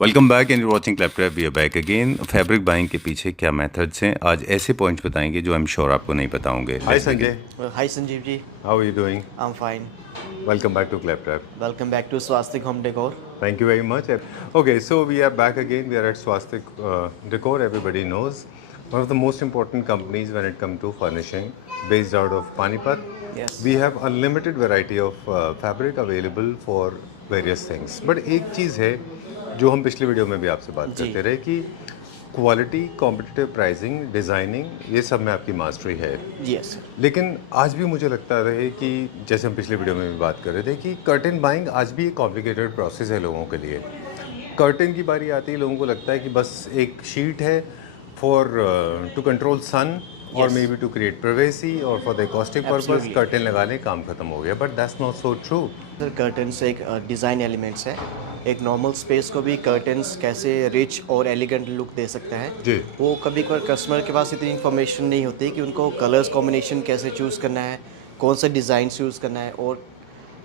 Welcome back and watching Claptop we are back again. Fabric buying के पीछे क्या methods हैं, आज ऐसे पॉइंट्स बताएंगे जो आई एम श्योर आपको नहीं पता होंगे। Hi Sanjay, Hi Sanjeev ji, how are you doing? I'm fine. Welcome back to Claptrap. Welcome back to Swastik Home Decor. Thank you very much. Okay, so we are back again. We are at Swastik Decor. Everybody knows one of the most important companies when it comes to furnishing, based out of Panipat. Yes. We have a limited variety of fabric available for various things. But एक चीज़ है जो हम पिछले video में भी आपसे बात जी। करते रहे कि क्वालिटी, कॉम्पिटिटिव प्राइसिंग, डिज़ाइनिंग, ये सब में आपकी मास्टरी है। Yes. लेकिन आज भी मुझे लगता है कि जैसे हम पिछले वीडियो में भी बात कर रहे थे कि कर्टेन बाइंग आज भी एक कॉम्प्लिकेटेड प्रोसेस है लोगों के लिए। कर्टेन की बारी आती है, लोगों को लगता है कि बस एक शीट है फॉर टू कंट्रोल सन और may be to create privacy और for the acoustic purpose curtain लगा लें, काम खत्म हो गया। But that's not so true. Sir curtains एक डिज़ाइन एलिमेंट्स है। एक नॉर्मल स्पेस को भी कर्टन्स कैसे रिच और एलिगेंट लुक दे सकता है जी। वो कभी कभार कस्टमर के पास इतनी इन्फॉर्मेशन नहीं होती कि उनको कलर्स कॉम्बिनेशन कैसे चूज़ करना है, कौन सा डिज़ाइन यूज़ करना है और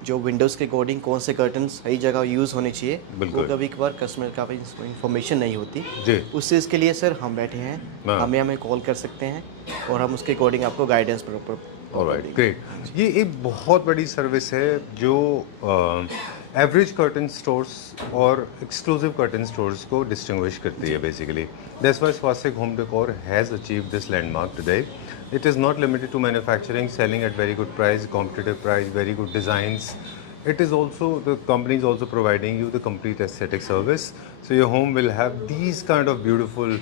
जो विंडोज़ के अकॉर्डिंग कौन से कर्टन्स सही जगह यूज़ होने चाहिए, वो कभी कभार कस्टमर का भी इन्फॉर्मेशन नहीं होती। जी। उस चीज़ के लिए सर हम बैठे हैं, हमें कॉल कर सकते हैं और हम उसके अकॉर्डिंग आपको गाइडेंस प्रॉपर। Alright, great. ये एक बहुत बड़ी सर्विस है जो एवरेज कर्टन स्टोर्स और एक्सक्लूसिव कर्टन स्टोर्स को डिस्टिंग्विश करती है basically. That's why Swastik Home Decor has achieved this landmark today. It is not limited to manufacturing, selling at very good price, competitive price, very good designs. It is also, the company is also providing you the complete aesthetic service. So your home will have these kind of beautiful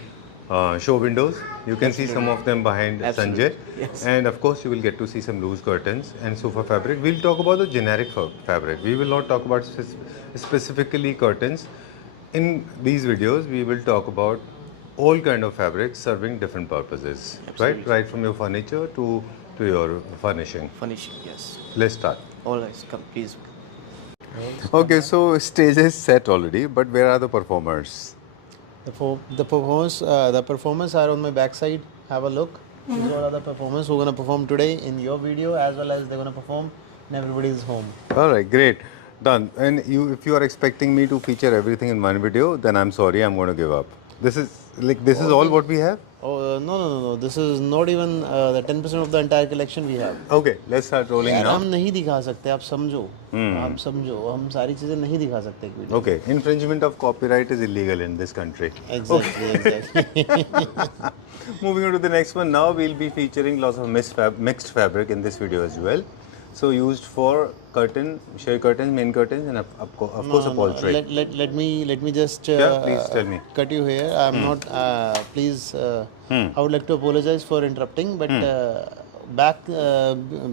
show windows. You can see some of them behind Sanjay. Yes. And of course you will get to see some loose curtains and sofa fabric. We'll talk about the generic fabric. We will not talk about specifically curtains. In these videos we will talk about all kind of fabrics serving different purposes. Right from your furniture to your furnishing. Furnishing, yes. Let's start. All right, come please. Okay, so stage is set already, but where are the performers? The performers are on my backside. Have a look. These are the performers who are gonna perform today in your video, as well as they're gonna perform in everybody's home. All right, great, done. And if you are expecting me to feature everything in one video, then I'm sorry, I'm going to give up. This is all what we have. Oh no. This is not even the 10% of the entire collection we have. Okay, let's start rolling यार now. हम नहीं दिखा सकते, आप समझो। हम सारी चीजें नहीं दिखा सकते एक video. Okay, infringement of copyright is illegal in this country. Exactly. Moving on to the next one. Now we'll be featuring lots of mixed fabric in this video as well. So used for sheer curtains, main curtains, and of course upholstery. Let me just please tell me. cut you here. I'm not. Please. I would like to apologize for interrupting, but back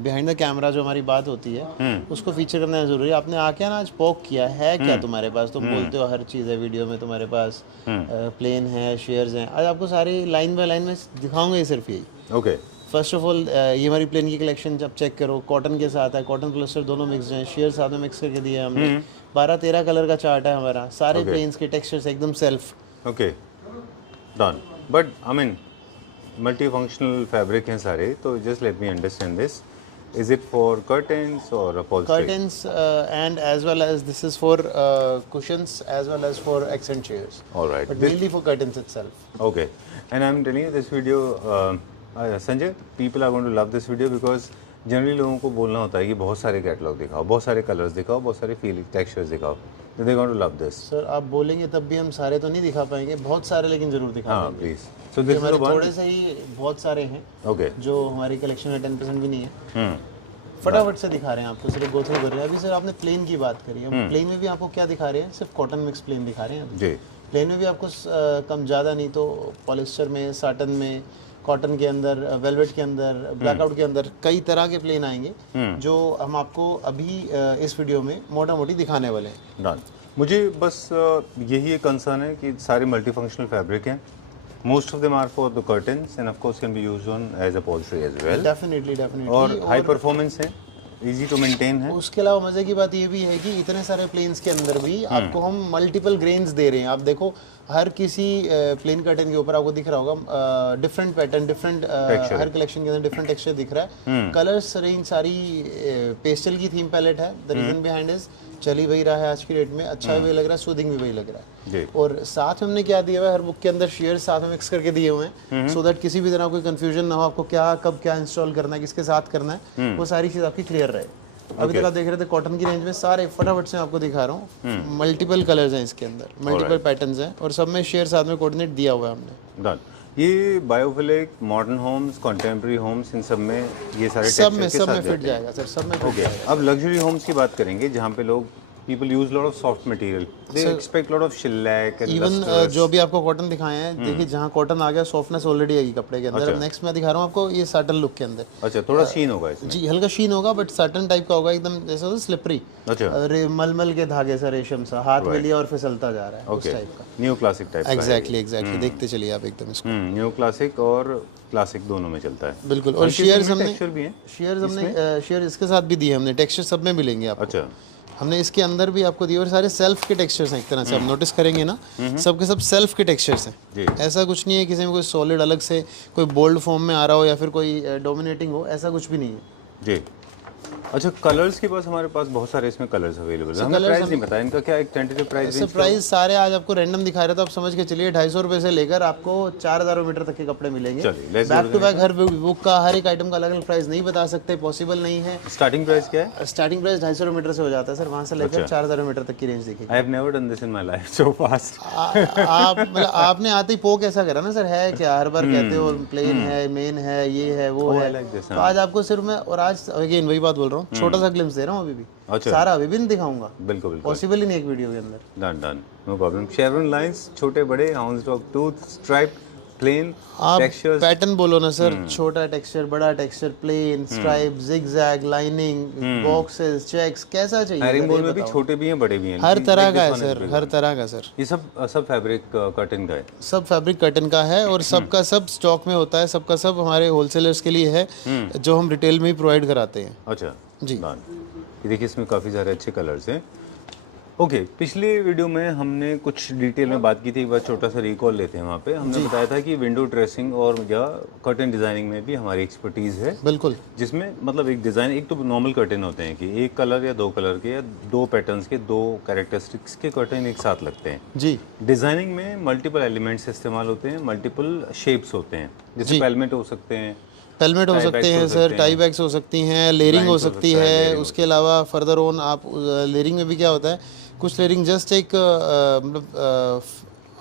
behind the camera जो हमारी बात होती है उसको feature करना जरूरी है। आपने आके ना आज पॉक किया है क्या तुम्हारे पास, तुम बोलते हो हर चीज़ है वीडियो में तुम्हारे पास, प्लेन है, शेयर्स हैं, आज आपको सारी लाइन बाय लाइन में दिखाऊंगा ये सिर्फ यही। ओके, फर्स्ट ऑफ ऑल ये हमारी प्लेन की कलेक्शन जब चेक करो, कॉटन के साथ है, कॉटन प्लस्टर दोनों मिक्स हैं, शेयर साथ में मिक्स करके दिया है हमने। 12-13 कलर का चार्ट है हमारा, सारे प्लेन्स के टेक्सचर्स एकदम self. Okay, done. But I mean multi functional fabric हैं सारे, तो just let me understand this. Is it for curtains और upholstery? Curtains and as well as this is for cushions as well as for accent chairs. All right. But mainly for curtains itself. Okay, and I'm telling you this video, Sanjay, people are going to love this video because generally लोगों को बोलना होता है कि बहुत सारे catalogue दिखाओ, बहुत सारे कलर्स दिखाओ, बहुत सारे फील टेक्सचर्स दिखाओ, तो they going to love this. Sir आप बोलेंगे तब भी हम सारे तो नहीं दिखा पाएंगे, बहुत सारे लेकिन जरूर दिखा हाँ पाएंगे। Please. So this is the one. थोड़े से ही बहुत सारे हैं ओके, जो हमारी कलेक्शन में 10% भी नहीं है। फटाफट से दिखा रहे हैं आपको, सिर्फ गो थ्रू कर रहे हैं। अभी सर आपने प्लेन की बात करी है, प्लेन में भी आपको क्या दिखा रहे हैं, सिर्फ कॉटन मिक्स प्लेन दिखा रहे हैं जी। प्लेन में भी आपको कम ज़्यादा नहीं तो पॉलिस्टर में, साटन में, कॉटन के अंदर, वेलवेट के अंदर, ब्लैकआउट के अंदर कई तरह के प्लेन आएंगे जो हम आपको अभी इस वीडियो में मोटा मोटी दिखाने वाले हैं। डन। मुझे बस यही एक कंसर्न है कि सारे मल्टी फंक्शनल फैब्रिक हैं। Most of them are for the curtains and of course can be used on as upholstery as well. Definitely और हाई परफॉर्मेंस है, इजी टू मेंटेन है। उसके अलावा मजे की बात ये भी है कि इतने सारे प्लेन्स के अंदर भी आपको हम मल्टीपल ग्रेन्स दे रहे हैं। आप देखो हर किसी प्लेन कर्टन के ऊपर आपको दिख रहा होगा डिफरेंट पैटर्न, डिफरेंट हर कलेक्शन के अंदर डिफरेंट टेक्सचर दिख रहा है। कलर्स रेंज सारी पेस्टल की थीम पैलेट है। द रीजन बिहाइंड इज चल ही वही रहा है आज की डेट में, अच्छा भी वही लग रहा है, सूदिंग भी वही लग रहा है। जी। और साथ में हमने क्या दिया हुआ है, हर बुक के अंदर शेयर साथ में मिक्स करके दिए हुए हैं, सो दैट किसी भी तरह कोई कंफ्यूजन ना हो, आपको क्या कब क्या इंस्टॉल करना है, किसके साथ करना है, वो सारी चीज़ आपकी क्लियर रहे। अभी तक आप देख रहे थे कॉटन की रेंज में सारे, फटाफट से आपको दिखा रहा हूँ, मल्टीपल कलर्स हैं इसके अंदर, मल्टीपल पैटर्न्स हैं, और सब में शेयर साथ में कोऑर्डिनेट दिया हुआ है हमने। डन। ये biophilic, modern homes, contemporary homes, इन सब में ये सारे सब में टेक्सचर के साथ फिट जाते हैं। जाएगा सर, सब में फिट ओके, अब लग्जरी होम्स की बात करेंगे जहाँ पे लोग people use lot of soft material, they expect lot of shellac and even जो भी आपको कॉटन दिखाए हैं, देखिए जहाँ कॉटन आ गया सॉफ्टनेस ऑलरेडी आएगी कपड़े के अंदर। अब नेक्स्ट मैं दिखा रहा हूँ आपको ये साटन लुक के अंदर। अच्छा, थोड़ा शीन होगा इसमें। जी, हल्का शीन होगा, बट साटन टाइप का होगा, एकदम जैसे होता है स्लिपरी, अच्छा, मलमल के धागे सा, रेशम सा, हाथ में लिया और फिसलता जा रहा है, उस टाइप का। न्यू क्लासिक टाइप का। एग्जैक्टली देखते चलिए आप एकदम इसको। न्यू क्लासिक और क्लासिक दोनों में चलता है। बिल्कुल। और शेयर्स हमने भी हैं। शेयर इसके साथ भी दिए हमने, टेक्सचर सब में मिलेंगे आपको। अच्छा, हमने इसके अंदर भी आपको दिए, और सारे सेल्फ के टेक्सचर्स हैं एक तरह से, आप नोटिस करेंगे ना, सब के सब सेल्फ के टेक्सचर्स हैं। ऐसा कुछ नहीं है किसी में कोई सॉलिड अलग से कोई बोल्ड फॉर्म में आ रहा हो या फिर कोई डोमिनेटिंग हो, ऐसा कुछ भी नहीं है जी। अच्छा, कलर्स के पास हमारे पास बहुत सारे इसमें कलर्स अवेलेबल हैं। हमें प्राइस नहीं बताया इनका, क्या एक टेंटेटिव प्राइस सर? प्राइस सारे आज आपको रैंडम दिखा रहे, तो आप समझ के चलिए 250 रुपये से लेकर आपको 4000 मीटर तक के कपड़े मिलेंगे। बैक टू बैक हर बुक का, हर एक आइटम का अलग अलग प्राइस नहीं बता सकते, पॉसिबल नहीं है। स्टार्टिंग प्राइस क्या है? स्टार्टिंग प्राइस 250 मीटर से हो जाता है सर, वहाँ से लेकर 4000 मीटर तक की रेंज देखिए। I have never done this in my life so fast. आप मतलब आपने आते ही पोक ऐसा करा ना सर, है क्या हर बार कहते हो प्लेन है, मेन है, ये है, वो है, तो आज आपको सिर्फ मैं, और आज अगेन वही बात बोल रहा हूँ, छोटा सा ग्लिम्स दे रहा हूँ अभी भी। अच्छा, सारा अभी भी नहीं दिखाऊंगा, बिल्कुल बिल्कुल पॉसिबल ही नहीं एक वीडियो के अंदर। Done done, no problem. Chevron lines, छोटे बड़े, हाउंसडॉग टूथ, स्ट्राइप, प्लेन, आप टेक्सचर्स, पैटर्न बोलो ना सर, छोटा टेक्सचर, बड़ा texture, plain, stripe, zigzag, lining, boxes, checks, कैसा चाहिए? हैरिंगबोन में भी छोटे भी हैं, बड़े भी हैं, हर तरह का है सर, हर तरह का सर। ये सब फैब्रिक कर्टन का है। सब फैब्रिक कर्टन का है, और सबका सब स्टॉक में होता है, सबका सब हमारे होलसेलर्स के लिए है, जो हम रिटेल में ही प्रोवाइड कराते हैं। अच्छा जी। डन। ये देखिए, इसमें काफ़ी सारे अच्छे कलर्स हैं। ओके, पिछले वीडियो में हमने कुछ डिटेल में बात की थी, एक बार छोटा सा रिकॉल लेते हैं। वहाँ पे हमने बताया था कि विंडो ड्रेसिंग और या कर्टन डिज़ाइनिंग में भी हमारी एक्सपर्टीज़ है, बिल्कुल। जिसमें मतलब एक डिज़ाइन, एक तो नॉर्मल कर्टन होते हैं कि एक कलर या दो कलर के या दो पैटर्न्स के, दो कैरेक्टरिस्टिक्स के कर्टन एक साथ लगते हैं। जी। डिज़ाइनिंग में मल्टीपल एलिमेंट्स इस्तेमाल होते हैं, मल्टीपल शेप्स होते हैं, जैसे पेलमेट हो सकते हैं, हेलमेट हो सकते हैं सर, टाई बैग्स हो सकती हैं, लेयरिंग हो सकती है। उसके अलावा फर्दर ऑन आप लेयरिंग में भी क्या होता है, कुछ लेयरिंग जस्ट एक मतलब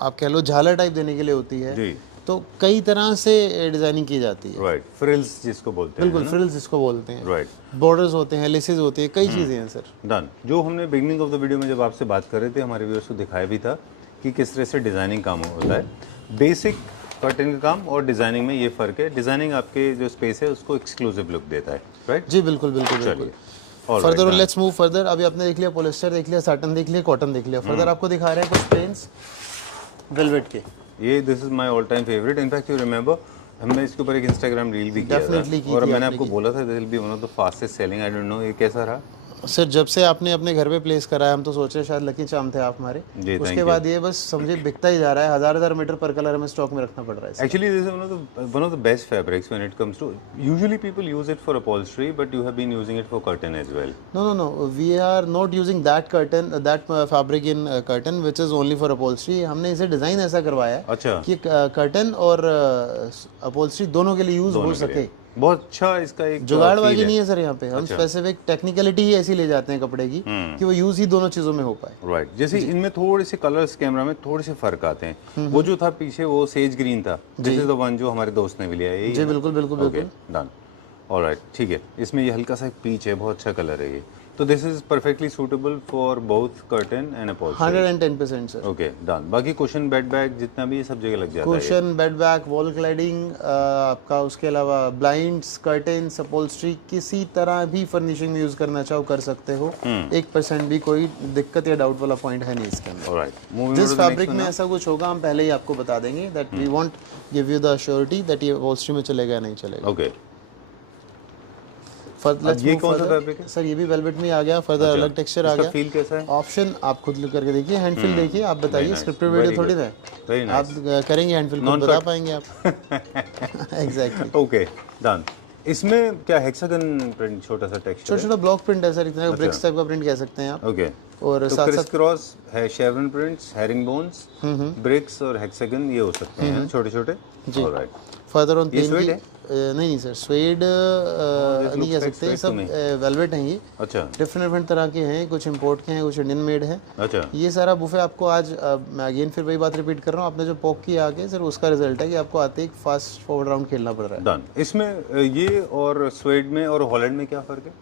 आप कह लो झालर टाइप देने के लिए होती है, जी। तो कई तरह से डिजाइनिंग की जाती है। राइट, फ्रिल्स जिसको बोलते हैं। बिल्कुल, फ्रिल्स जिसको बोलते हैं, राइट, बॉर्डर्स होते हैं, लेसेस होती है, कई चीज़ें हैं सर। डन। जो हमने बिगनिंग ऑफ द वीडियो में जब आपसे बात कर रहे थे, हमारे व्यूअर्स को दिखाया भी था कि किस तरह से डिज़ाइनिंग काम होता है। बेसिक कर्टन का काम और डिज़ाइनिंग में ये फ़र्क है। डिज़ाइनिंग आपके जो स्पेस है उसको एक्सक्लूसिव लुक देता है, राइट? जी बिल्कुल बिल्कुल बिल्कुल। Further let's move further. अभी आपने देख लिया पॉलिस्टर, देख लिया साटन, देख लिया कॉटन, देख लिया। फर्दर आपको दिखा रहे हैं कुछ प्लेन्स वेलवेट के। ये this is my all time favourite. In fact you remember, हमने इसके ऊपर एक इंस्टाग्राम रील भी किया था, और मैंने आपको बोला था this will be one of the fastest selling. I don't know ये कैसा रहा सर? जब से आपने अपने घर पे प्लेस करा है, हम तो सोच रहे शायद लकी चार्म थे आप हमारे। उसके बाद ये बस समझे बिकता ही जा रहा है, हजार मीटर पर कलर हमें स्टॉक में रखना पड़ रहा है। Actually this is one of the best fabrics when it comes to, usually people use it for upholstery, but you have been using it for curtain as well. No, we are not using that curtain, that fabric in curtain which is only for upholstery. हमने इसे design ऐसा करवाया है अच्छा कि curtain और upholstery दोनों के लिए यूज हो सके। बहुत अच्छा इसका एक जुगाड़बाजी नहीं है सर यहाँ पे। हम स्पेसिफिक टेक्निकलिटी ही ऐसी ले जाते हैं कपड़े की कि वो यूज ही दोनों चीजों में हो पाए। राइट, जैसे इनमें थोड़े से कलर्स कैमरा में थोड़े से फर्क आते हैं। वो जो था पीछे वो सेज ग्रीन था, दिस इज द वन जो हमारे दोस्त ने भी लिया है। जी बिल्कुल बिल्कुल बिल्कुल। डन, ऑलराइट, ठीक है। इसमें ये हल्का सा एक पीच है, बहुत अच्छा कलर है ये। तो this is perfectly suitable for both curtain and upholstery. 110% sir. Okay, done. बाकी कुशन, बेड बैग जितना भी सब जगह लग जाता है। Cushion, bed bag, wall cladding आपका, उसके अलावा ब्लाइंड्स, कर्टेन्स, अपॉल्स्ट्री, किसी तरह भी फर्निशिंग में यूज करना चाहो कर सकते हो। 1% भी कोई दिक्कत या डाउट वाला पॉइंट है नहीं इसके अंदर। ऑलराइट, जिस फैब्रिक में ऐसा कुछ होगा हम पहले ही आपको बता देंगे that we want give you the surety that ये अपॉल्स्ट्री में चलेगा या नहीं चलेगा। ओके, ये कौन सा फैब्रिक है सर? ये भी वेलवेट में आ गया। फर्दर अलग टेक्सचर आ गया। फील कैसा है? ऑप्शन आप खुद करके देखिए, हैंड फील देखिए, आप बताइए। स्क्रिप्टेड वीडियो थोड़ी ना आप करेंगे, हैंड फील को बता पाएंगे आप। एग्जैक्टली। Okay, done. इसमें क्या हेक्सागन प्रिंट छोटा सा टेक्सचर छोटा छोटा ब्लॉक प्रिंट है सर, इतना ब्रिक्स टाइप का प्रिंट कह सकते हैं आप। ओके। और तो साथ क्रिस साथ क्रॉस है, chevron prints, herring bones, bricks और हेक्सागन ये हो सकते हैं छोटे छोटे। जी। ऑलराइट। फर्दर ऑन ये पेन suede की है? नहीं सर, स्वेड नहीं कह सकते, सब वेलवेट हैं ये। अच्छा डिफरेंट तरह के हैं, कुछ इंपोर्ट के हैं, कुछ इंडियन मेड हैं। अच्छा। ये सारा बुफे आपको आज मैं अगेन फिर वही बात रिपीट कर रहा हूँ, आपने जो पॉक किया आगे सर उसका रिजल्ट है कि आपको आते ही फास्ट फॉरवर्ड राउंड खेलना पड़ रहा है। डन। इसमें ये और स्वेड में और हॉलैंड में क्या फ़र्क है?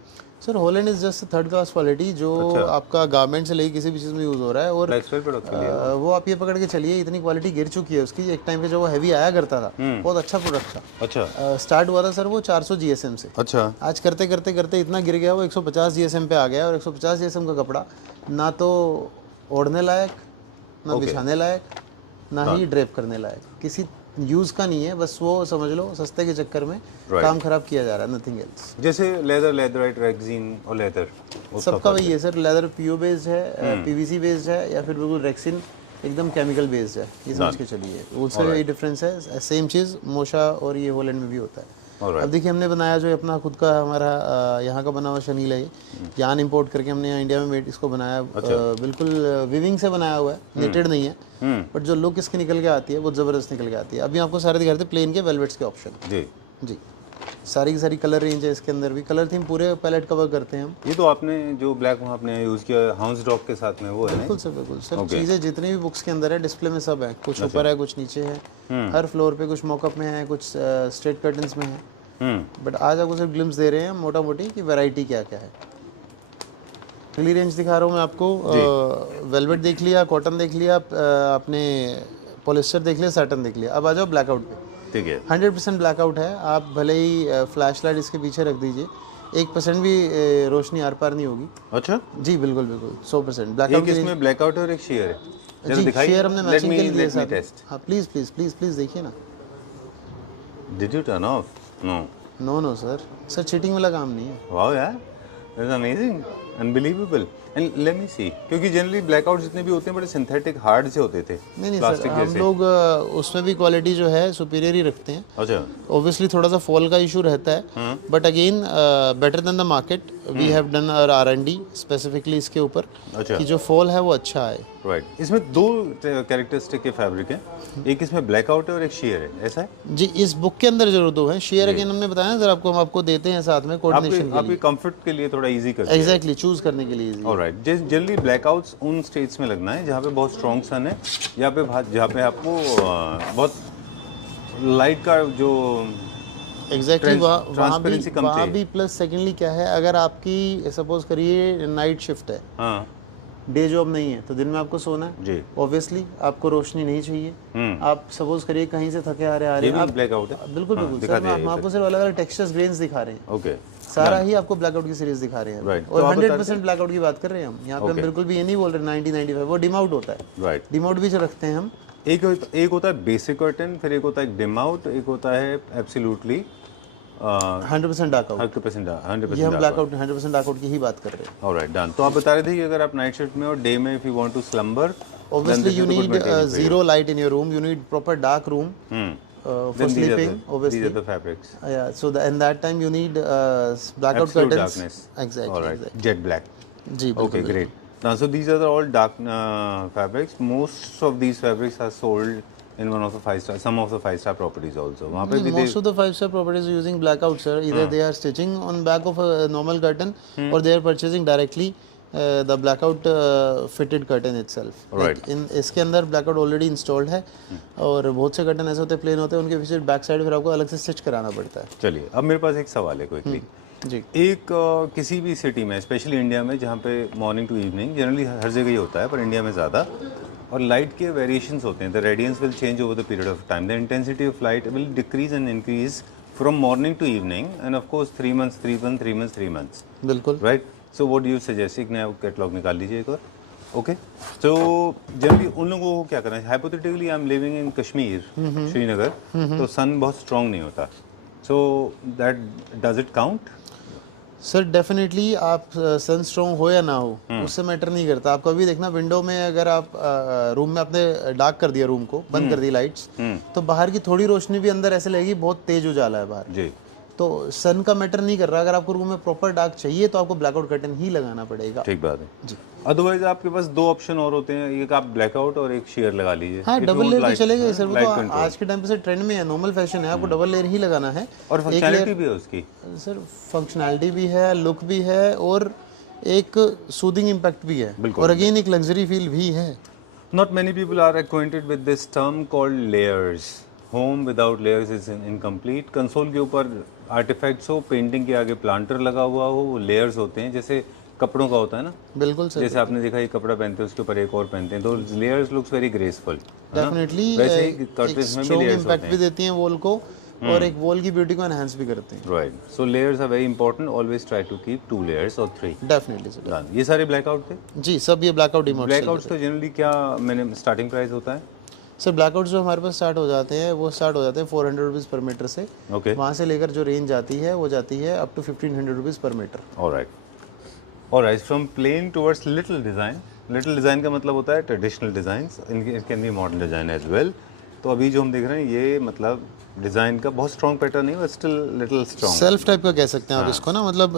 Sir Holland is just third class quality जो आपका गारमेंट से लेके किसी भी चीज़ में यूज़ हो रहा है। और ब्लैक स्वेड प्रोडक्ट के लिए वो आप ये पकड़ के चलिए, इतनी क्वालिटी गिर चुकी है उसकी। एक टाइम पे जब वो हैवी आया करता था बहुत अच्छा प्रोडक्ट था। अच्छा स्टार्ट हुआ था सर वो 400 GSM से। अच्छा। आज करते करते करते इतना गिर गया वो 150 GSM पे आ गया। और 150 GSM का कपड़ा ना तो ओढ़ने लायक, ना बिछाने लायक, ना ही ड्रेप करने लायक, किसी यूज़ का नहीं है। बस वो समझ लो सस्ते के चक्कर में काम खराब किया जा रहा है, नथिंग एल्स। जैसे लेदराइट, रेक्सिन और लेदर सबका वही है सर। लेदर PU बेस्ड है, PVC बेस्ड है, या फिर बिल्कुल रेक्सिन एकदम केमिकल बेस्ड है, ये समझ के चलिए। उससे यही डिफरेंस है। सेम चीज़ मोशा और ये हॉलैंड में भी होता है। अब देखिए हमने बनाया जो अपना खुद का हमारा यहाँ का बना हुआ शनील है, यान इंपोर्ट करके हमने यहाँ इंडिया में मेड इसको बनाया। बिल्कुल विविंग से बनाया हुआ है, नेटेड नहीं है, बट जो लुक इसकी निकल के आती है बहुत ज़बरदस्त निकल के आती है। अभी आपको सारे दिखा रहे थे प्लेन के वेलवेट्स के ऑप्शन। जी सारी की सारी कलर रेंज है इसके अंदर भी। कलर थीम पूरे पैलेट कवर करते हैं हम। ये तो आपने जो ब्लैक वहाँ आपने यूज़ किया हाउस डॉग के साथ में वो है ना? बिल्कुल सर, बिल्कुल सर। चीज़ें जितनी भी बुक्स के अंदर है डिस्प्ले में सब है, कुछ ऊपर है कुछ नीचे है, हर फ्लोर पे कुछ मॉकअप में है, कुछ स्ट्रेट कर्टन्स में है। बट आज आपको सिर्फ ग्लिम्स दे रहे हैं मोटा मोटी कि वैरायटी क्या क्या है। अगली रेंज दिखा रहा हूँ मैं आपको। वेलवेट देख लिया, कॉटन देख लिया, आपने पॉलिस्टर देख लिया, सैटन देख लिया। अब आ जाओ ब्लैकआउट पे। ठीक है। 100% ब्लैकआउट है। आप भले ही फ्लैश लाइट इसके पीछे रख दीजिए, 1% भी रोशनी आर पार नहीं होगी। अच्छा जी बिल्कुल बिल्कुल 100% ब्लैकआउट। इसमें ब्लैकआउट और एक शेयर है। जी शेयर हमने मैचिंग के लिए दिया साथ। हाँ प्लीज़ प्लीज़ प्लीज़ प्लीज़ देखिए ना। Did you turn off? No no sir, sir cheating वाला काम नहीं है। वाओ यार, that's amazing, unbelievable. And let me see, क्योंकि जनरली ब्लैकआउट जितने भी होते हैं बड़े सिंथेटिक हार्ड से होते थे, नहीं प्लास्टिक सर, हम जैसे। लोग उसमें भी क्वालिटी जो है सुपीरियर ही रखते हैं। अच्छा। ऑब्वियसली थोड़ा सा फॉल का इशू रहता है, but again better than the market we have done our R&D specifically इसके ऊपर। अच्छा। कि जो फॉल है वो अच्छा आए। राइट। इसमें दो कैरेक्टरिस्टिक के फैब्रिक हैं, एक इसमें ब्लैकआउट है और एक शेयर है, ऐसा है? जी इस बुक के अंदर जरूर दो है। शेयर अगेन हमने बताया ना सर आपको, हम आपको देते हैं साथ में कोऑर्डिनेशन के आपके लिए। कंफर्ट के लिए थोड़ा इजी कर दिया। एग्जैक्टली चूज करने के लिए easy। ऑलराइट। जनरली ब्लैकआउट्स उन स्टेट्स में लगना है जहाँ पे बहुत स्ट्रॉन्ग सन है, जहाँ पे आपको बहुत लाइट का जो एग्जैक्टली वहाँ ट्रांसपेरेंसी कम चाहिए। भी प्लस सेकेंडली क्या है, अगर आपकी सपोज करिए नाइट शिफ्ट है, हाँ डे जॉब नहीं है, तो दिन में आपको सोना है जी। ऑब्वियसली आपको रोशनी नहीं चाहिए। आप सपोज करिए कहीं से थके आ रहे हैं, आप ब्लैकआउट है। बिल्कुल बिल्कुल सर, हम आपको सिर्फ अलग अलग टेक्सचर्स ग्रेन्स दिखा रहे हैं। ओके। सारा ही आपको ब्लैकआउट की सीरीज दिखा रहे हैं। Right. और तो आप 100% ब्लैकआउट की बात कर रहे हैं हम यहाँ पे। हम बिल्कुल भी ये नहीं बोल रहे 90-95, वो डिम आउट होता है। राइट। डिम आउट भी जो रखते हैं हम। एक होता है बेसिक कर्टन, फिर एक होता है डिम आउट, एक होता है एब्सोल्युटली 100% डार्क आउट। 100% ये हम ब्लैकआउट 100% डार्क आउट की ही बात कर रहे हैं। Alright done. तो आप बता रहे थे कि अगर आप नाइट शिफ्ट में और डे में if you want to slumber, Obviously you need zero light in your room, you need proper dark room for sleeping obviously. These are the fabrics. Yeah, so in that time you need blackout Absolute curtains. darkness. Exactly. Alright. Exactly. Jet black. जी Okay, great. Now, so these are all dark fabrics. Most of these fabrics are sold in one of the 5-star, some of the 5-star properties also. वहाँ पे भी Most of the 5-star properties are using blackout, sir. Either they are stitching on back of a normal curtain, or they are purchasing directly the blackout fitted curtain itself. Right. Like in इसके अंदर blackout already installed है, और बहुत से curtain ऐसे होते हैं plane होते हैं, उनके पीछे बैक साइड फिर आपको अलग से स्टिच कराना पड़ता है। चलिए, अब मेरे पास एक सवाल है क्विकली। जी एक किसी भी सिटी में, स्पेशली इंडिया में, जहाँ पे मॉर्निंग टू इवनिंग जनरली हर जगह ही होता है, पर इंडिया में ज़्यादा, और लाइट के वेरिएशंस होते हैं। The radiance will change over the period of time, the intensity of light will decrease and increase from morning to evening, and of course 3 months 3 months, बिल्कुल। Right? So what do you suggest? एक नया catalogue निकाल लीजिए एक और। Okay. तो generally उन लोगों को क्या करना है? Hypothetically I M living in Kashmir, Srinagar, तो सन बहुत स्ट्रॉन्ग नहीं होता, so that does it count? Sir definitely आप सन स्ट्रॉन्ग हो या ना हो उससे मैटर नहीं करता। आप कभी देखना विंडो में, अगर आप रूम में आपने डार्क कर दिया, रूम को बंद कर दी लाइट्स, तो बाहर की थोड़ी रोशनी भी अंदर ऐसे लगेगी बहुत तेज उजाला है बाहर। जी। तो सन का मैटर नहीं कर रहा, अगर आपको रूम में प्रॉपर डार्क चाहिए तो आपको ब्लैकआउट कर्टन ही लगाना पड़ेगा। ठीक बात है। अदरवाइज आपके पास दो ऑप्शन और होते हैं, एक आप ब्लैकआउट और एक शेयर लगा लीजिए। हाँ, It डबल won't लेयर तो light- चलेगा सर, वो light तो control। आज के टाइम पे सर ट्रेंड में है, नॉर्मल फैशन है, आपको डबल लेयर ही लगाना है। और फंक्शनैलिटी भी है उसकी। सर फंक्शनैलिटी भी है, लुक भी है, और एक सूदिंग इम्पैक्ट भी है, और अगेन एक लग्जरी फील भी है। Not many people are acquainted with this term called layers. Home without layers is incomplete. Console के ऊपर आर्टिफैक्ट्स हो, पेंटिंग के आगे प्लांटर लगा हुआ हो, वो लेयर्स होते हैं, जैसे कपड़ों का होता है ना। बिल्कुल सर, जैसे आपने देखा ये कपड़ा पहनते हैं उसके ऊपर एक और पहनते हैं, तो layers looks very graceful. Definitely वैसे ही कर्टेन्स में भी स्ट्रॉन्ग लेयर्स होते इम्पैक्ट भी देती हैं वॉल को, और एक वॉल की ब्यूटी को एनहांस भी करते हैं। Right, so layers are very important, always try to keep 2 layers और 3। Definitely sir. Done. ये सारे ब्लैकआउट थे। जी, सब ये ब्लैकआउट इमोट्स। ब्लैकआउट्स तो जनरली क्या मैंने स्टार्टिंग प्राइस होता है? सर ब्लैकआउट्स जो हमारे पास स्टार्ट हो जाते हैं, वो स्टार्ट हो जाते हैं 400 रुपीज़ पर मीटर से। ओके, वहाँ से लेकर जो रेंज आती है वो जाती है up to 1500 rupees per metre. Alright, from plain towards little design. Little design का मतलब होता है traditional designs, it can be modern design as well. तो अभी जो हम देख रहे हैं ये मतलब डिज़ाइन का बहुत स्ट्रॉन्ग पैटर्न नहीं है, still little strong, self type का कह सकते हैं आप इसको ना, मतलब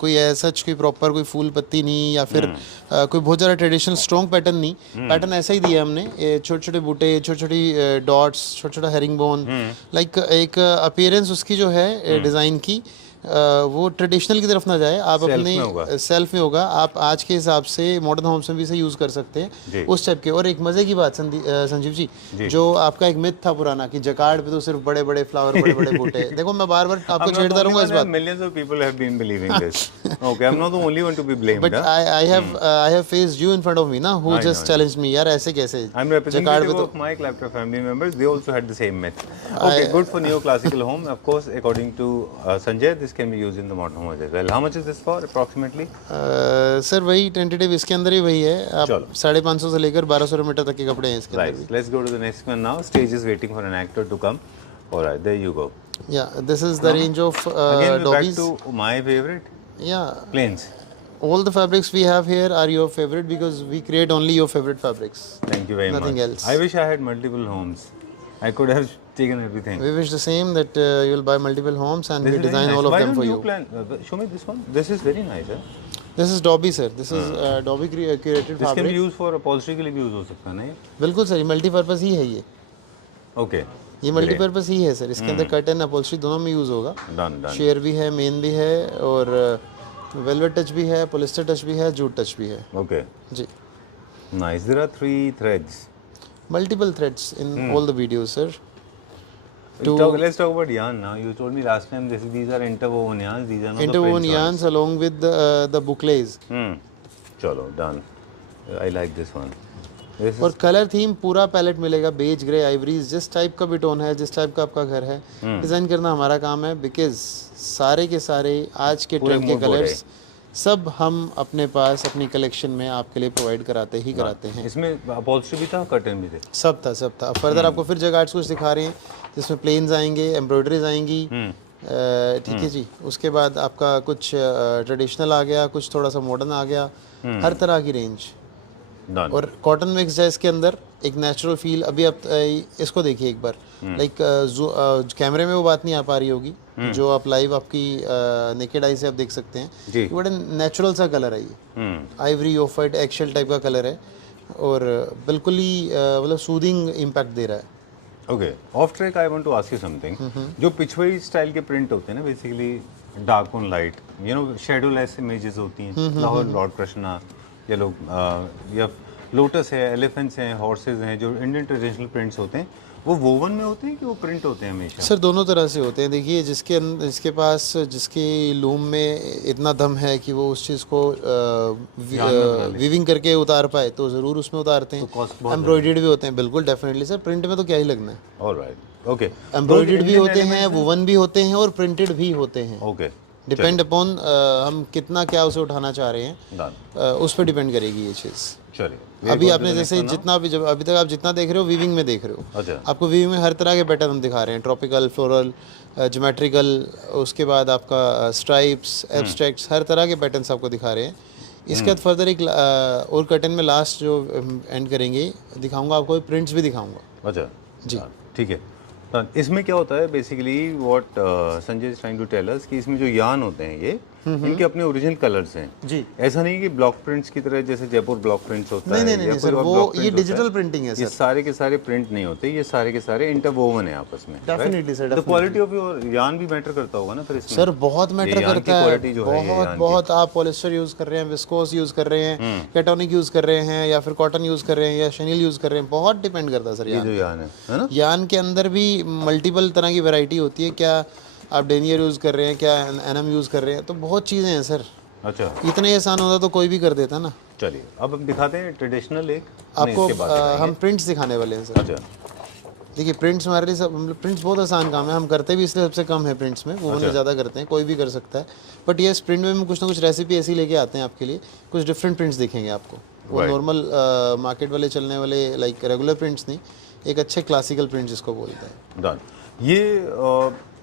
कोई ऐसा कोई प्रॉपर कोई फूल पत्ती नहीं, या फिर कोई बहुत ज़्यादा ट्रेडिशनल स्ट्रॉन्ग पैटर्न नहीं। पैटर्न ऐसा ही दिया हमने, ये छोटे छोटे बूटे, छोटी छोटी डॉट्स, छोटा छोटा हेरिंग बोन, लाइक एक अपीयरेंस उसकी जो है डिज़ाइन की, वो ट्रेडिशनल की तरफ ना जाए, आप अपने सेल्फ में होगा। आप आज के हिसाब से मॉडर्न होम्स में भी इसे यूज़ कर सकते हैं उस टाइप के। और एक मज़े की बात संजीव जी, जो आपका एक मिथ था पुराना कि जकार्ड पे तो सिर्फ बड़े बड़े फ्लावर, बड़े बड़े बूटे, देखो मैं बार बार आपको छेड़ता रहूंगा इस बात। Millions of people have been believing this. Okay, I'm not the only one to be blamed. But I have faced you in front of me ना, who just challenged me, यार ऐसे कैसे? I'm representative of my Clapter family members. They also had the same myth. Okay, good for neoclassical home. Of course, according to Sanjay, this can be used in the modern home as well. How much is this for approximately? Sir वही tentative इसके अंदर ही वही है, आप 550 से लेकर 1200 metre तक के कपड़े हैं इसके अंदर भी। Right. Let's go to the next one now. Stage is waiting for an actor to come. All right, there you go. Yeah, this is the range of Again, we're back Dobbies. to my favorite, Yeah, plains. all the fabrics we have here are your favorite because we create only your favorite fabrics. Thank you very much. Nothing else. I wish I had multiple homes. I could have taken everything. We wish the same, that you will buy multiple homes and This we is very design nice. all of Why them don't for you you. plan? Show me this one. This is very nice. This is Dobby sir. This is Dobby curated This can fabric. be used for upholstery के लिए भी use हो सकता है नहीं? बिल्कुल sir, ये multipurpose ही है ये। Okay. ये मल्टीपर्पज़ ही है सर, इसके अंदर कर्टन अपॉल्स्ट्री दोनों में यूज़ होगा। Done, done. शेयर भी है, मेन भी है, और वेलवेट टच भी है, पोलिस्टर टच भी है, जूट टच भी है। Okay. जी, Nice. There are 3 threads. Multiple threads in all the videos sir. Let's talk about yarn now. You told me last time these are interwoven yarns. These are not Interwoven the yarns along with the boucles. चलो done. I like this one. This is और colour theme पूरा palette मिलेगा, beige, grey, आइवरीज, जिस type का भी tone है, जिस type का आपका घर है, डिज़ाइन करना हमारा काम है। बिकॉज सारे के सारे आज के ट्रेंड के कलर्स सब हम अपने पास अपनी कलेक्शन में आपके लिए प्रोवाइड कराते ही कराते हैं। इसमें अपॉल्स्ट्री भी था, कर्टन भी थे। सब था, सब था। फर्दर आपको फिर जगार्ड्स कुछ दिखा रहे हैं जिसमें प्लेन्स आएंगे, एम्ब्रॉयडरीज आएंगी, ठीक है जी। उसके बाद आपका कुछ ट्रेडिशनल आ गया, कुछ थोड़ा सा मॉडर्न आ गया, हर तरह की रेंज। Done. और कॉटन मिक्स है इसके अंदर, एक नेचुरल फील। अभी आप इसको देखिए एक बार, लाइक कैमरे में वो बात नहीं आ पा रही होगी जो आप लाइव आपकी नेकेड आई से आप देख सकते हैं। जी। ये बड़ा नेचुरल सा कलर है ये, आइवरी ऑफ वाइट एक्शेल टाइप का कलर है, और बिल्कुल ही मतलब सूदिंग इम्पैक्ट दे रहा है। Okay, off track I want to ask you something. जो पिछवाड़ी स्टाइल के प्रिंट होते हैं ना, basically dark on light, you know shadowless images होती हैं, लाहौर लॉर्ड कृष्णा या लोग या लोटस है, एलिफेंट्स हैं, हॉर्सेस हैं, जो इंडियन ट्रेडिशनल प्रिंट्स होते हैं, वो वोवन में होते हैं कि वो प्रिंट होते हैं हमेशा? सर दोनों तरह से होते हैं। देखिए, जिसके पास जिसकी लूम में इतना दम है कि वो उस चीज़ को वीविंग करके उतार पाए तो ज़रूर उसमें उतारते हैं। एम्ब्रॉयडर्ड भी होते हैं, बिल्कुल डेफिनेटली सर। प्रिंट में तो क्या ही लगना है। Alright, okay. एम्ब्रॉयडर्ड भी होते हैं, वोवन भी होते हैं, और प्रिंटेड भी होते हैं। ओके, डिपेंड अपॉन हम कितना क्या उसे उठाना चाह रहे हैं, उस पर डिपेंड करेगी ये चीज़। चलिए, अभी आपने जैसे जितना भी, जब अभी तक आप जितना देख रहे हो वीविंग में देख रहे हो, अच्छा, आपको वीविंग में हर तरह के पैटर्न हम दिखा रहे हैं, ट्रॉपिकल, फ्लोरल, ज्योमेट्रिकल, उसके बाद आपका स्ट्राइप्स, एब्स्ट्रैक्ट्स, हर तरह के पैटर्न्स आपको दिखा रहे हैं। इसके बाद फर्दर एक और कर्टन में लास्ट जो एंड करेंगे दिखाऊंगा आपको, प्रिंट्स भी दिखाऊंगा। अच्छा जी, ठीक है। इसमें क्या होता है basically what Sanjay is trying to tell us कि इसमें जो यान होते हैं ये इनके अपने ओरिजिनल कलर्स हैं जी। ऐसा नहीं कि ब्लॉक प्रिंट्स की तरह जैसे जयपुर ब्लॉक प्रिंट्स होता नहीं है नहीं या नहीं कोई सर, और वो block ये print होता डिजिटल है। प्रिंटिंग है ये सर। सारे के सारे प्रिंट नहीं होते, ये सारे के सारे इंटरवोवन है आपस में। Definitely sir, the quality of your यान भी मैटर करता होगा ना फिर इसमें। सर बहुत मैटर यान की करता है, quality जो है ये बहुत यान की। बहुत। आप पॉलिस्टर यूज कर रहे हैं, विस्कोस यूज कर रहे हैं, कैटोनिक यूज कर रहे हैं, या फिर कॉटन यूज कर रहे हैं, या शनील यूज कर रहे हैं, बहुत डिपेंड करता है सर ये यान। जो यान है ना। यान के अंदर भी मल्टीपल तरह की वैरायटी होती है। क्या आप डेनियर यूज कर रहे हैं, क्या एनएम यूज कर रहे हैं, तो बहुत चीज़ें हैं सर। अच्छा इतने आसान होता तो कोई भी कर देता ना। चलिए अब हम दिखाते हैं ट्रेडिशनल एक आपको इसके बाद दिखाएंगे। हम प्रिंट्स दिखाने वाले हैं सर। अच्छा देखिए प्रिंट्स हमारे लिए सब, प्रिंट्स बहुत आसान काम है, हम करते भी इसलिए सबसे कम है प्रिंट्स में, वो में ज़्यादा करते हैं, कोई भी कर सकता है। बट ये प्रिंट में हम कुछ ना कुछ रेसिपी ऐसी लेके आते हैं आपके लिए, कुछ डिफरेंट प्रिंट्स दिखेंगे आपको। वो नॉर्मल मार्केट वाले चलने वाले लाइक रेगुलर प्रिंट्स नहीं, एक अच्छे क्लासिकल प्रिंट जिसको बोलते हैं। डन। ये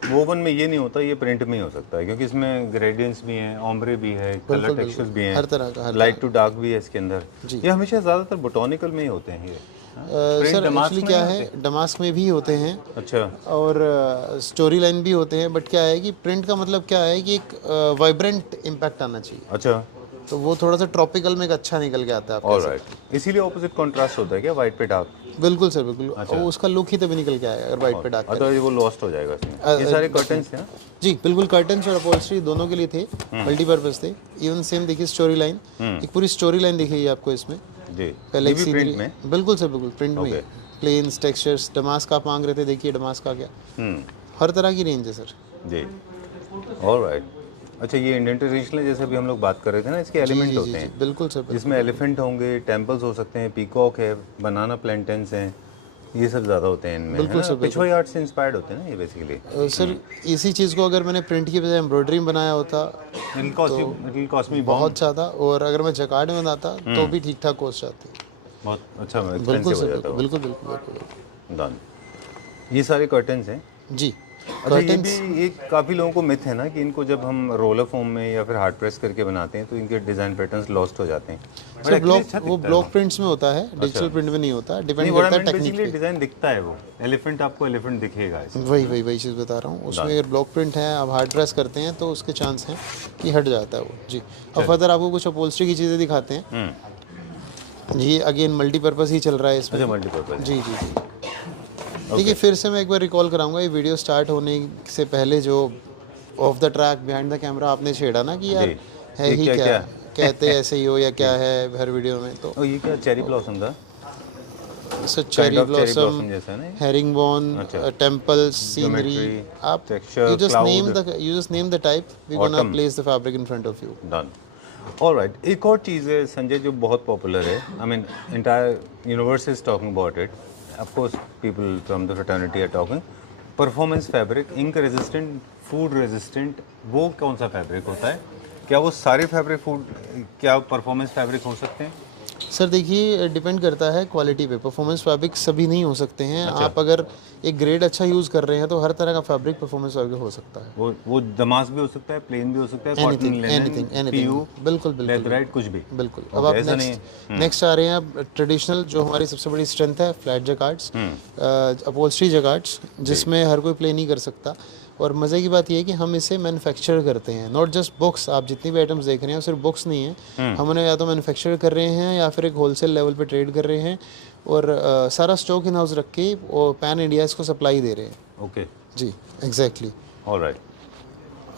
वोवन में ये नहीं होता, ये प्रिंट में ही हो सकता है क्योंकि इसमें ग्रेडियंट्स भी हैं, ओम्ब्रे भी है, कलर टेक्सचर्स भी हैं, हर तरह का, हर लाइट टू डार्क भी है इसके अंदर। ये हमेशा ज़्यादातर बोटॉनिकल में ही होते हैं ये। सर एक्चुअली क्या है, डमास्क में भी होते हैं अच्छा और स्टोरी लाइन भी होते हैं। बट क्या है कि प्रिंट का मतलब क्या है कि एक वाइब्रेंट इम्पैक्ट आना चाहिए, अच्छा तो वो थोड़ा सा ट्रॉपिकल में एक अच्छा निकल के आता है आपका। ऑलराइट। इसीलिए ऑपोजिट कॉन्ट्रास्ट होता है क्या वाइट पे डार्क? बिल्कुल सर बिल्कुल। और उसका लुक ही तभी निकल के आएगा अगर वाइट पे डार्क करें। अदरवाइज वो लॉस्ट हो जाएगा इसमें। ये सारे कर्टन्स हैं। जी बिल्कुल, कर्टन्स और अपॉल्स्ट्री दोनों के लिए थे, मल्टीपर्पज थे। इवन सेम देखिए स्टोरी लाइन, एक पूरी स्टोरी लाइन दिखेगी आपको इसमें। जी पहले ये भी प्रिंट में। बिल्कुल सर बिल्कुल प्रिंट में, प्लेन्स टेक्सचर्स। डमास्क आप मांग रहे थे, देखिए डमास्क आ गया। हर तरह की रेंज है सर। जी ऑलराइट। अच्छा ये इंडियन ट्रेडिशनल जैसे अभी हम लोग बात कर रहे थे ना, इसके एलिमेंट होते हैं बिल्कुल सर बिल्कुल। जिसमें एलिफेंट होंगे, टेम्पल्स हो सकते हैं, पीकॉक है, बनाना प्लेंटेन्स हैं, ये सब ज़्यादा होते हैं इनमें। बिल्कुल सर, पिछवाई आर्ट से इंस्पायर्ड होते हैं ना ये बेसिकली। सर इसी चीज़ को अगर मैंने प्रिंट की बजाय एम्ब्रॉयडरी में बनाया होता इट कॉस्ट मी बहुत ज़्यादा, और अगर मैं जकार्ड में बनाता तो भी ठीक ठाक कॉस्ट आती। बहुत अच्छा बिल्कुल एक्सपेंसिव हो सर जाता है बिल्कुल बिल्कुल बिल्कुल। डन। ये सारे कर्टन्स हैं। जी अच्छा ये भी एक काफ़ी लोगों को मिथ है ना कि इनको जब हम रोलर फॉर्म में या फिर हार्ड प्रेस करके बनाते हैं तो इनके डिज़ाइन पैटर्न्स लॉस्ट हो जाते हैं। सर वो ब्लॉक प्रिंट्स में होता है, डिजिटल प्रिंट में नहीं होता, डिपेंड करता है टेक्निक पे। डिज़ाइन दिखता है वो एलिफेंट, आपको एलिफेंट दिखेगा इसमें। वही चीज़ बता रहा हूँ। उसमें अगर ब्लॉक प्रिंट है, आप हार्ड प्रेस करते हैं तो उसके चांस हैं कि हट जाता है वो। जी अब फर्दर आपको कुछ अपॉल्स्ट्री की चीज़ें दिखाते हैं। जी अगेन मल्टीपर्पज़ ही चल रहा है इसमें। अच्छा मल्टीपर्पज़। जी जी जी देखिए फिर से मैं एक बार रिकॉल कराऊंगा, ये वीडियो स्टार्ट होने से पहले जो of the track behind the camera आपने छेड़ा ना कि यार है ही क्या कहते ऐसे ही हो या क्या है हर वीडियो में, तो ये क्या चेरी ब्लॉसम था? सो चेरी ब्लॉसम, जैसा है ना? हेरिंगबोन, टेम्पल्स, सीनरी, आप you just name the type, we're gonna place the fabric in front of you. Done. Alright. एक और चीज़ है संजय जो बहुत पॉपुलर है, I mean entire universe is talking about it, of course people from the fraternity are talking, performance fabric, ink resistant, food resistant. वो कौन सा फैब्रिक होता है? क्या वो सारे फैब्रिक फूड क्या परफॉर्मेंस फैब्रिक हो सकते हैं? सर देखिए डिपेंड करता है क्वालिटी पे, परफॉर्मेंस फैब्रिक सभी नहीं हो सकते हैं। आप अगर एक ग्रेड अच्छा यूज़ कर रहे हैं तो हर तरह का फैब्रिक परफॉर्मेंस फैब्रिक हो सकता है। वो दमास भी हो सकता है, प्लेन भी हो सकता है, कॉटन, एनीथिंग लिनन, बिल्कुल बिल्कुल लेदराइट, कुछ भी। बिल्कुल। अब आप नेक्स्ट आ रहे हैं ट्रेडिशनल, जो हमारी सबसे बड़ी स्ट्रेंथ है, फ्लैट जकार्ड्स, अपॉल्स्ट्री जकार्ड्स, जिसमें हर कोई प्ले नहीं कर सकता। और मज़े की बात यह है कि हम इसे मैन्युफैक्चर करते हैं, नॉट जस्ट बुक्स। आप जितनी भी आइटम्स देख रहे हैं सिर्फ बुक्स नहीं है, हम उन्हें या तो मैन्युफैक्चर कर रहे हैं या फिर एक होलसेल लेवल पे ट्रेड कर रहे हैं, और सारा स्टॉक इन हाउस रख के और पैन इंडिया इसको सप्लाई दे रहे हैं। ओके जी एग्जैक्टली। ऑलराइट।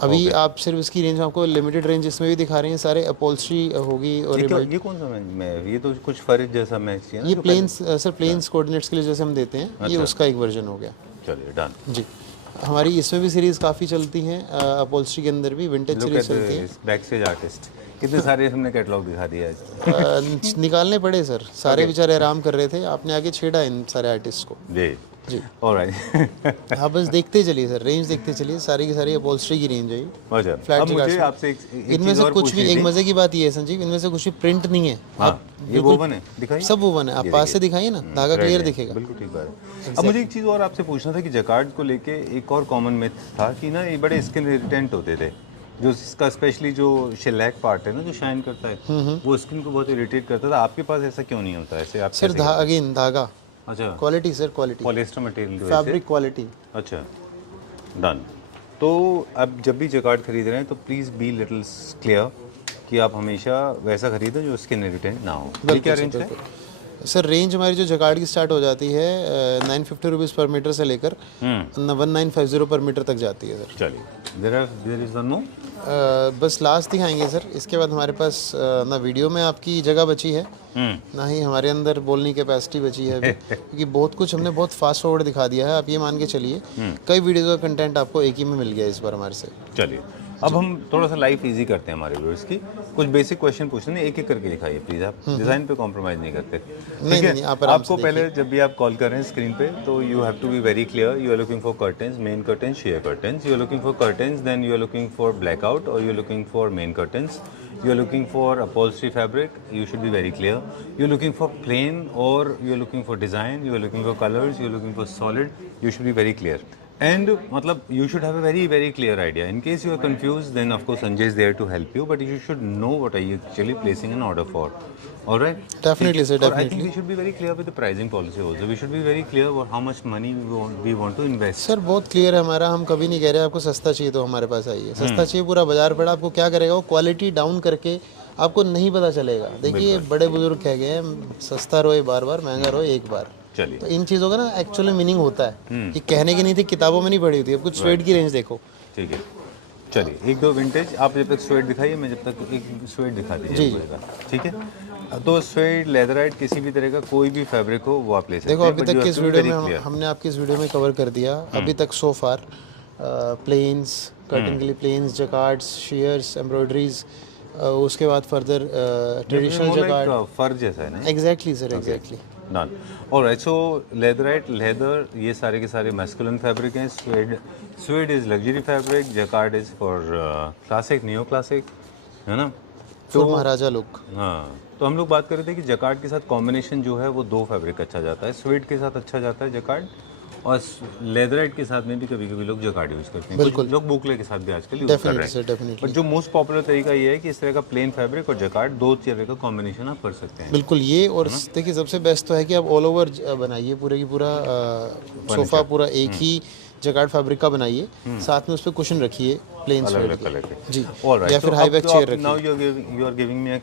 अभी आप सिर्फ इसकी रेंज आपको लिमिटेड रेंज इसमें भी दिखा रहे हैं, सारे अपॉल्स्ट्री होगी। और ये कौन सा मैं ये तो कुछ फरिज जैसा मैच है ना? ये प्लेन्स सर, प्लेन्स कोऑर्डिनेट्स के लिए जैसे हम देते हैं, ये उसका एक वर्जन हो गया। चलिए डन। जी हमारी इसमें भी सीरीज़ काफ़ी चलती हैं, अपॉल्स्ट्री के अंदर भी विंटेज सीरीज चलती है। बैक स्टेज आर्टिस्ट कितने सारे हमने कैटलॉग दिखा दिया आज। निकालने पड़े सर, सारे बेचारे आराम कर रहे थे, आपने आगे छेड़ा इन सारे आर्टिस्ट को। जी ऑलराइट। आप बस देखते चलिए सर, रेंज देखते चलिए, सारी की सारी अपॉल्स्ट्री की रेंज है। अच्छा फ्लैट अब मुझे आपसे एक इनमें से कुछ भी, एक मज़े की बात ये है संजीव, इनमें से कुछ भी प्रिंट नहीं है। हाँ, ये वोवन है, दिखाइए। सब वोवन है, आप पास से दिखाइए ना, धागा क्लियर दिखेगा। बिल्कुल ठीक बात है। अब मुझे एक चीज़ और आपसे पूछना था कि जकार्ड को लेके एक और कॉमन मिथ था कि ना ये बड़े स्किन इरिटेंट होते थे, जो इसका स्पेशली जो शेलैक पार्ट है ना जो शाइन करता है, वो स्किन को बहुत इरिटेट करता था। आपके पास ऐसा क्यों नहीं होता? ऐसे आप सर अगेन धागा अच्छा, quality sir, quality, polyester material fabric quality. अच्छा, डन। तो अब जब भी जकार्ड खरीद रहे हैं तो प्लीज़ बी लिटिल क्लियर कि आप हमेशा वैसा खरीदें जो स्किन इरिटेंट ना हो। ये क्या रेंज है? सर रेंज हमारी जो जकार्ड की स्टार्ट हो जाती है 950 रुपीज़ पर मीटर से लेकर 1950 पर मीटर तक जाती है सर। चलिए, देयर इज वन मोर। बस लास्ट दिखाएंगे सर, इसके बाद हमारे पास ना वीडियो में आपकी जगह बची है, ना ही हमारे अंदर बोलने की कैपेसिटी बची है अभी, क्योंकि बहुत कुछ हमने बहुत फास्ट फॉरवर्ड दिखा दिया है। आप ये मान के चलिए कई वीडियोज़ का कंटेंट आपको एक ही में मिल गया इस बार हमारे से। चलिए, अब हम थोड़ा सा लाइफ इजी करते हैं हमारे व्यूअर्स की। कुछ बेसिक क्वेश्चन पूछने हैं, एक एक करके दिखाइए प्लीज़। आप डिज़ाइन पे कॉम्प्रोमाइज़ नहीं करते, ठीक है? नहीं, आप आराम आपको पहले जब भी आप कॉल कर रहे हैं स्क्रीन पे, तो you have to be very clear. You are looking for curtains, main curtains, sheer curtains. You are looking for curtains, then you are looking for blackout, और you are looking for main curtains. You are looking for upholstery fabric, you should be very clear. You are looking for plain, or you are looking for design, you are looking for colors, you are looking for solid, you should be very clear. And matlab, you should have a very very clear idea. In case you are confused, then of course Sanjay is there to help you, but you should know what are you actually placing an order for. All right? Definitely sir, Or I think definitely। we should be very clear with the pricing policy also. We should be very clear about how much money we want to invest. Sir बहुत clear है हमारा, हम कभी नहीं कह रहे आपको सस्ता चाहिए तो हमारे पास आइए। सस्ता चाहिए पूरा बाजार पड़ा, आपको क्या करेगा वो क्वालिटी डाउन करके आपको नहीं पता चलेगा। देखिए बड़े बुजुर्ग कह गए हैं, सस्ता रोए बार बार, महंगा रोए एक बार। चलिए, तो इन चीज़ों का ना एक्चुअली मीनिंग होता है, ये कहने की नहीं थी, किताबों में नहीं पढ़ी होती। अब कुछ स्वेट की रेंज देखो। ठीक है, चलिए, एक दो विंटेज आप जब तक स्वेट दिखाइए, मैं जब तक एक स्वेट दिखा दीजिए मुझे, ठीक है? तो स्वेट, लेदराइट, किसी भी तरह का कोई भी फैब्रिक हो वो आप ले सकते हैं। देखो अभी but तक you की have इस to be वीडियो very में clear. हमने आपकी इस वीडियो में कवर कर दिया अभी तक सो फार, प्लेन्स, कर्टन के लिए प्लेन्स, जकार्ड्स, शेयर्स, एम्ब्रॉयडरीज, उसके बाद further traditional More like, jacquard. Fur जैसा है ना? Exactly sir, exactly. Done. Alright, so leatherite, leather, ये सारे के सारे मैस्कुलिन फैब्रिक हैं। Suede is luxury fabric, jacquard is for classic, neo classic, है ना? तो महाराजा लुक। हाँ, तो हम लोग बात कर रहे थे कि जकार्ड के साथ कॉम्बिनेशन जो है वो दो फैब्रिक अच्छा जाता है। स्वेड के साथ अच्छा जाता है जकार्ड, और लेदराइट के साथ में भी कभी कभी लोग जकार्ड यूज़ करते हैं। कुछ लोग बुकले के साथ भी आजकल यूज़ कर रहे हैं। डेफिनेटली। बट जो मोस्ट पॉपुलर तरीका ये है कि इस तरह का प्लेन फैब्रिक और जकार्ड, दो तरह का कॉम्बिनेशन आप कर सकते हैं। बिल्कुल ये, और देखिए सबसे बेस्ट तो है कि आप ऑल ओवर बनाइए, पूरे की पूरा सोफा पूरा एक ही जकार्ड फैब्रिक का बनाइए, साथ में उस पर कुशन रखिए प्लेन अलग कलर के। जी, Alright, या फिर हाई बैक चेयर रखिए। Now you are giving me a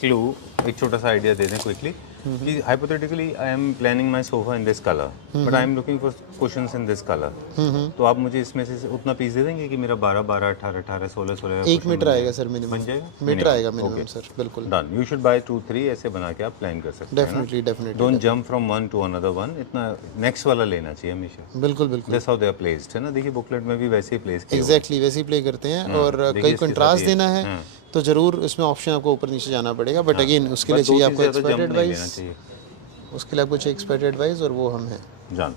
clue. एक छोटा सा आइडिया दे दें क्विकली कि hypothetically I am planning my sofa in this colour, but I am looking for cushions in this colour. तो आप मुझे इसमें से उतना पीस दे देंगे कि मेरा 12 12 18 18 16 16 1 मीटर आएगा सर मिनिमम। बन जाएगा? मीटर आएगा मिनिमम सर, बिल्कुल। डन। यू शुड बाय 2 3 ऐसे बना के आप प्लान कर सकते हैं। Definitely definitely. Don't jump from one to another one. इतना नेक्स्ट वाला लेना चाहिए हमेशा। बिल्कुल बिल्कुल। That's how they are placed, है ना? देखिए बुकलेट में भी वैसे ही प्लेस किया हुआ है। एग्जैक्टली वैसे ही प्ले करते हैं, और कई कंट्रास्ट देना है तो जरूर इसमें ऑप्शन आपको ऊपर नीचे जाना पड़ेगा, बट अगेन उसके लिए चाहिए आपको एक्सपर्ट एडवाइस, उसके लिए आपको चाहिए एक्सपर्ट एडवाइस, और वो हम हैं जान।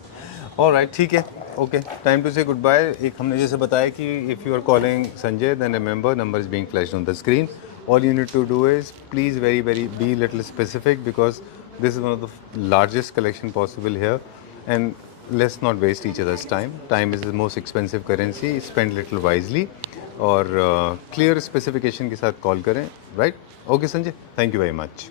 ऑलराइट, ठीक है, okay, time to say goodbye. एक हमने जैसे बताया कि if you are calling Sanjay, then remember number is being flashed on the screen. All you need to do is please very very be little specific, because this is one of the largest collection possible here, and let's not waste each other's time. Time is the most expensive currency, spend little wisely, और clear specification के साथ call करें, right? Okay Sanjay, thank you very much.